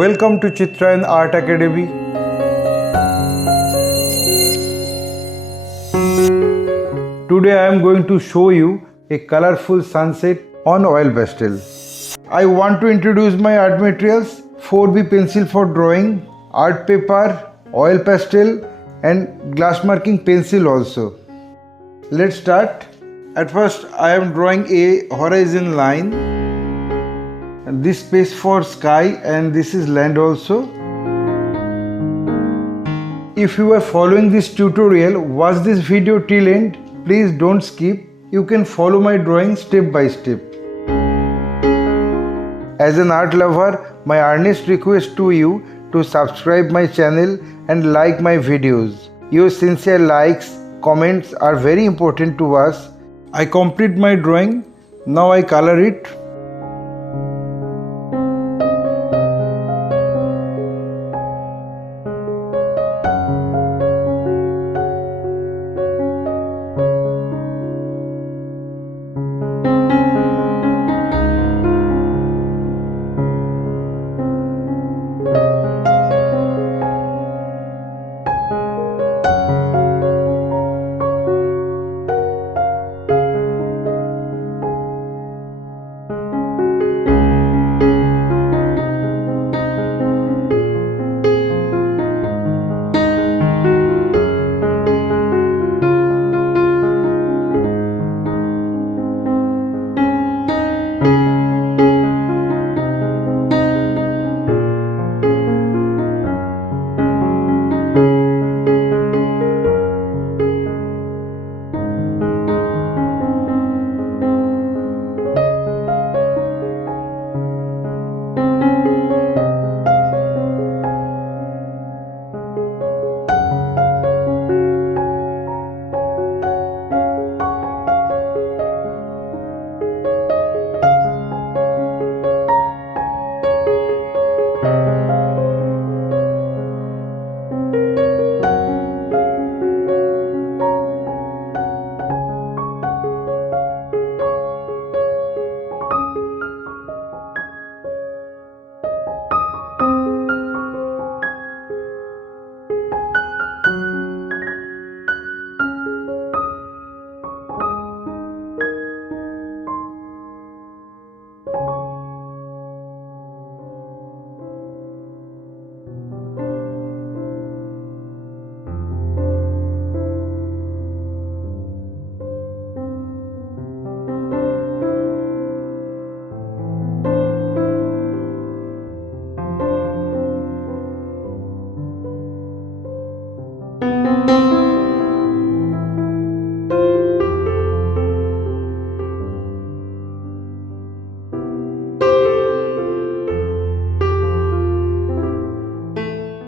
Welcome to Chitrayan Art Academy. Today I am going to show you a colorful sunset on oil pastel. I want to introduce my art materials: 4B pencil for drawing, art paper, oil pastel and glass marking pencil also. Let's start. At first I am drawing a horizon line. This space for sky and this is land also. If you are following this tutorial, watch this video till end. Please don't skip. You can follow my drawing step by step. As an art lover, my earnest request to you to subscribe my channel and like my videos. Your sincere likes, comments are very important to us. I complete my drawing. Now I color it.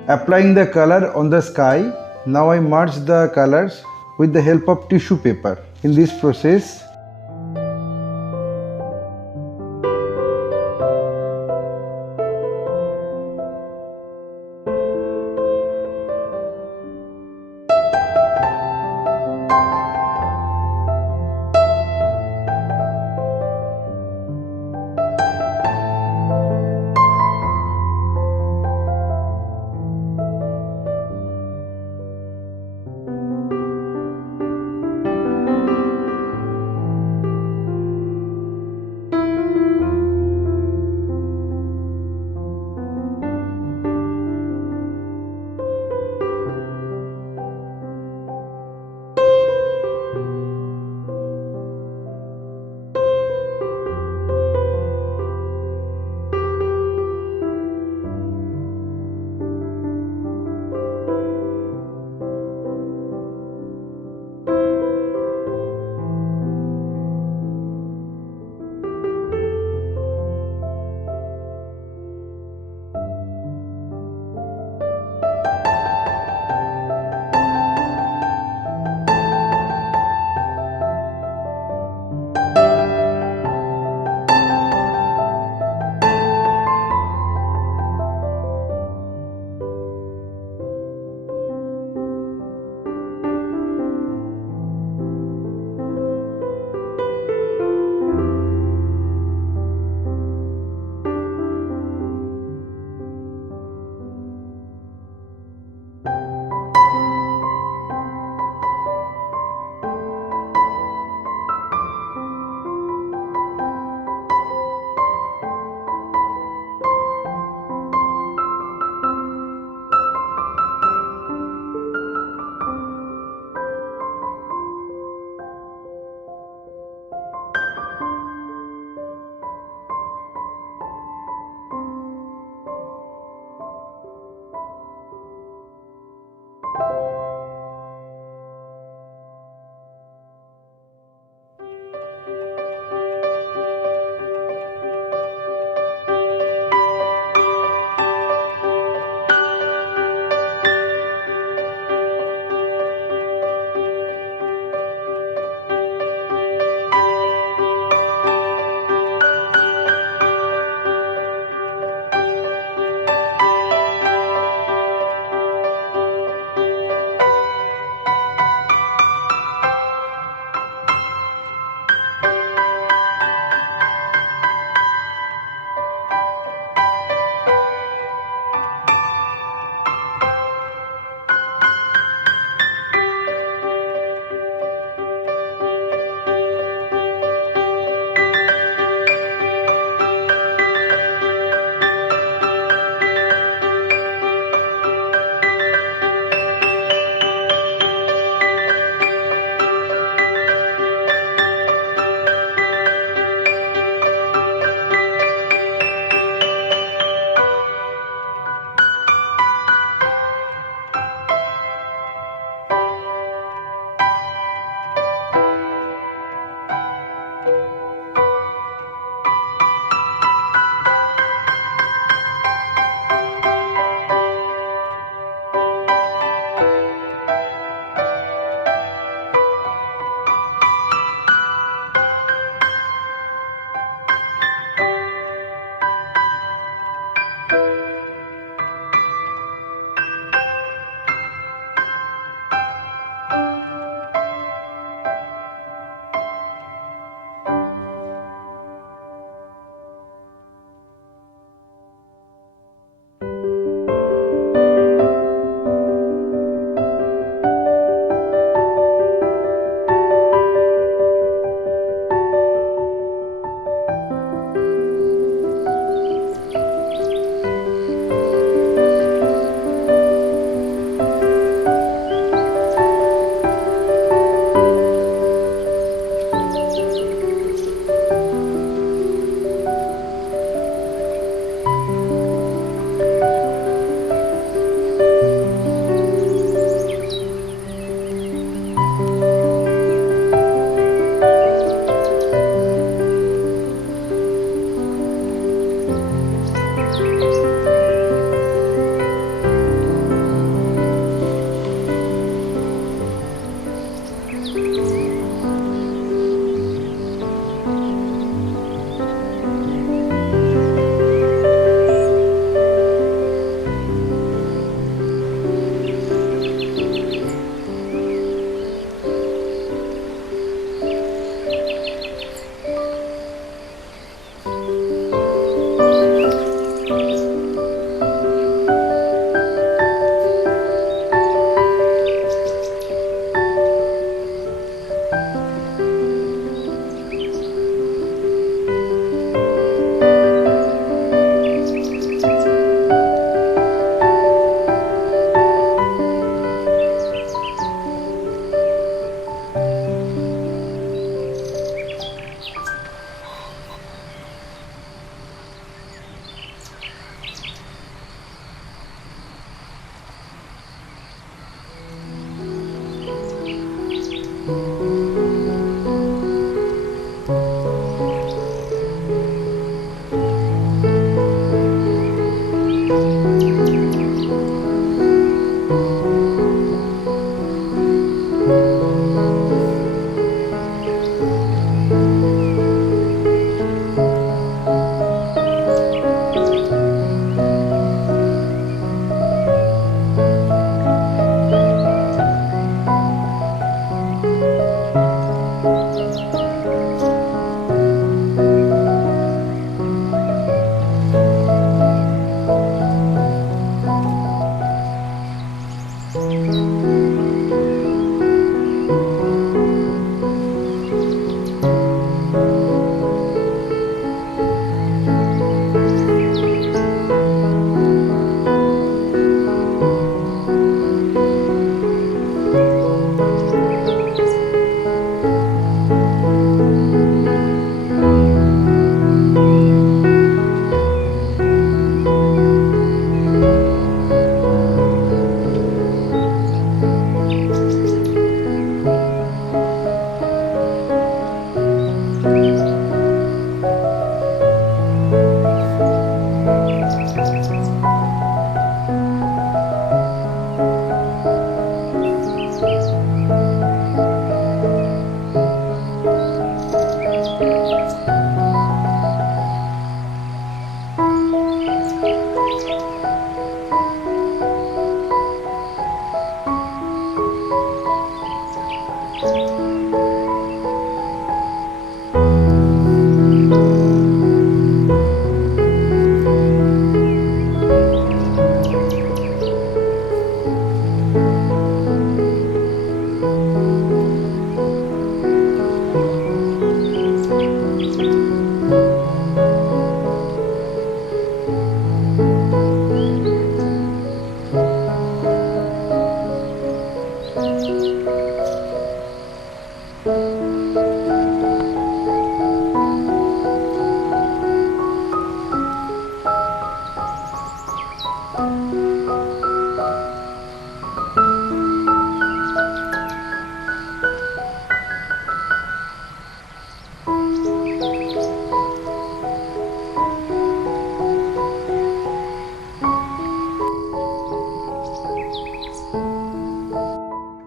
Applying the color on the sky, now I merge the colors with the help of tissue paper. In this process,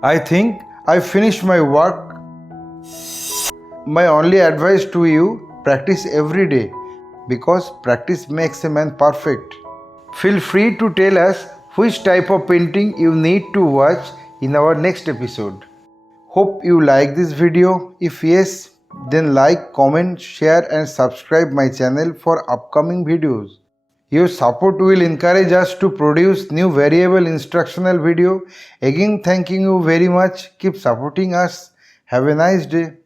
I think I finished my work. My only advice to you, practice every day because practice makes a man perfect. Feel free to tell us which type of painting you need to watch in our next episode. Hope you like this video. If yes, then like, comment, share and subscribe my channel for upcoming videos. Your support will encourage us to produce new variable instructional video. Again, thanking you very much. Keep supporting us. Have a nice day.